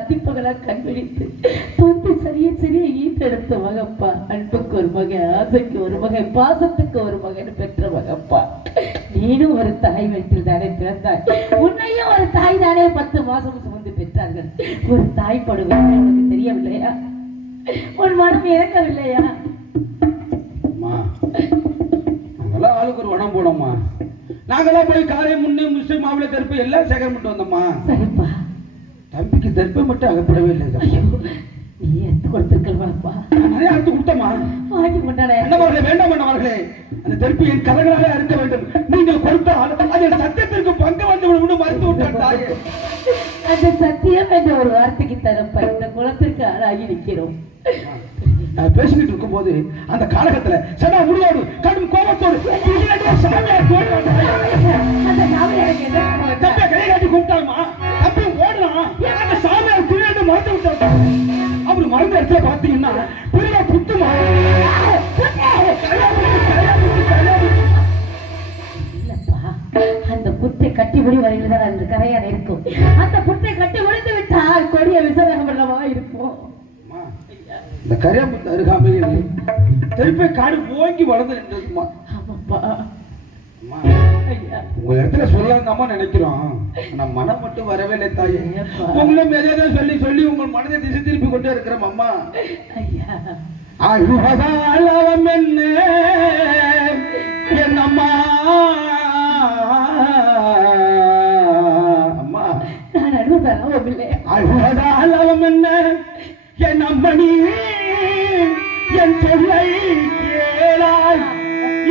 அத்திப்பகலா கண்பிடித்து தோத்து சரிய ஈட்டெடுத்த மகப்பா. அன்புக்கு ஒரு மகன், ஆசைக்கு ஒரு மகன், பாசத்துக்கு ஒரு மகன் பெற்ற மகப்பா. நீனும் ஒரு தாய் வயிற்றில் தானே பிறந்தாய். உன்னையும் ஒரு தாய் தானே 10 மாசம் சுமந்து பெற்றார்கள். ஒரு தாய் படுவது உனக்கு தெரியவில்லையா? உன் மனம் இறக்கவில்லையா? நாங்கெல்லாம் ஆளுக்கு ஒரு உடம்பு போனோம்மா. நாங்கெல்லாம் போய் காலை முன்னே முஸ்லிம் மாவிளை தருப்பு எல்லாம் சேகரம் பண்ணிட்டு வந்தோம்மா. சரிப்பா. தம்பிக்கு தர்ப்பை மட்டும் அகப்படவே இல்லை. நீ எடுத்து கொடுத்துருக்கா? நிறைய எடுத்து கொடுத்தோமா. வாங்கி கொண்டாட அண்ணவர்களே, வேண்டாம் அண்ணவர்களே, அந்த தர்ப்பை என் கலங்களாலே அறுக்க வேண்டும். நீங்கள் கொடுத்தால் அதில் சத்தியத்திற்கு பங்கு வந்து மறுத்து விட்டார். அந்த சத்தியம் என்ற ஒரு வார்த்தைக்கு தரப்ப இந்த குலத்திற்கு ஆளாகி நிற்கிறோம். நான் பேசிக்கிட்டு இருக்கும் போது அந்த காலகட்டத்துல சடா முடியோடு கடும் கோபத்தோடு தம்பியை கை காட்டி கும்பிட்டாமா. தம்பி ஓடலாம். அந்த சாமியார் திருநாட்டு மறந்து விட்டாங்க. அப்படி மறந்த இடத்துல பாத்தீங்கன்னா பெரிய புத்துமா அந்த புத்தை கட்டி முடி வரையில் தான் அந்த கரையான இருக்கும். அந்த புத்தை கட்டி முடித்து விட்டால் கொடிய விசாரணமா இருப்போம். இந்த கரையாம்புத்து அருகாமையில் திருப்பி காடு ஓங்கி வளர்ந்து நின்றுமா. உங்க இடத்துல சொல்லலாம்தாமா நினைக்கிறோம். நம்ம மனம் மட்டும் வரவே இல்லை தாயே. உங்களும் எதாவது சொல்லி சொல்லி உங்கள் மனதை திசை திருப்பி கொண்டே இருக்கிறோம் அம்மா. அழுவதாளவம் என்ன என்னம்மா அம்மா நான் அழுவதாளவம் இல்லை. அழுவதாளவம் என்ன என் அம்மணி என் சொல்லை கேளாய்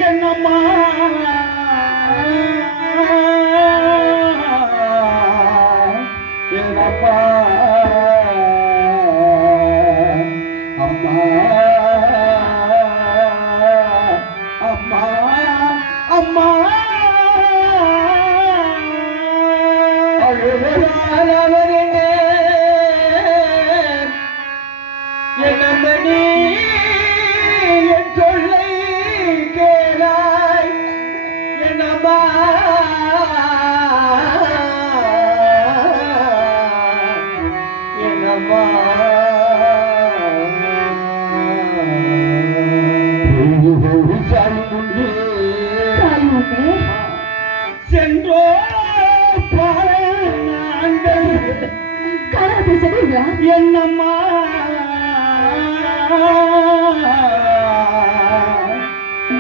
என்னம்மா என்னப்பா அம்மா அம்மா அம்மா அழுவதாலவரே என்னம்மணி என் சொல்லை கேளாய் என்னம்மா என்னம்மா சென்றோ என்னம்மா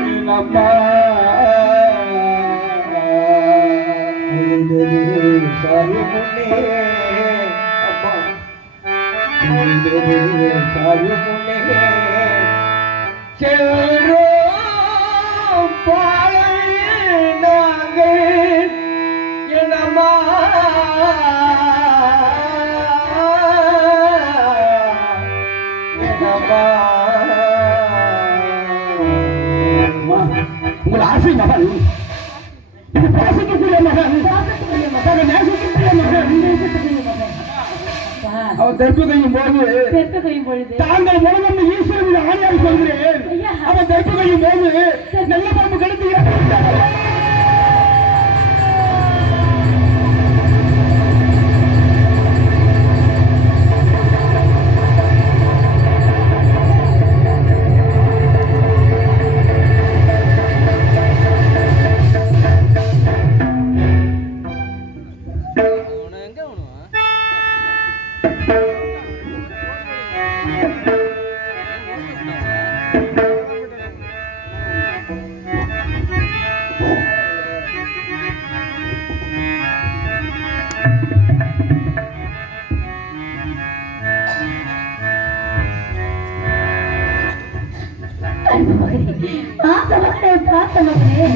என்னம்மா சாமி முன்னே அம்மா சாமி முன்னே சென்றோ பாலை நாங்கள் என்னம்மா உங்கள் ஆசை மகன், பாசத்துக்குரிய மகன், நேசத்துக்குரிய மகன். அவன் தெற்கு கையும் போது தாங்கள் மூலம் ஈஸ்வரன் ஆணையாக சொல்கிறேன். அவன் தெற்கு கையும் போது நல்ல பாம்பு கெடுத்து மகனே, ஆசை மகனே, பாச மகனே,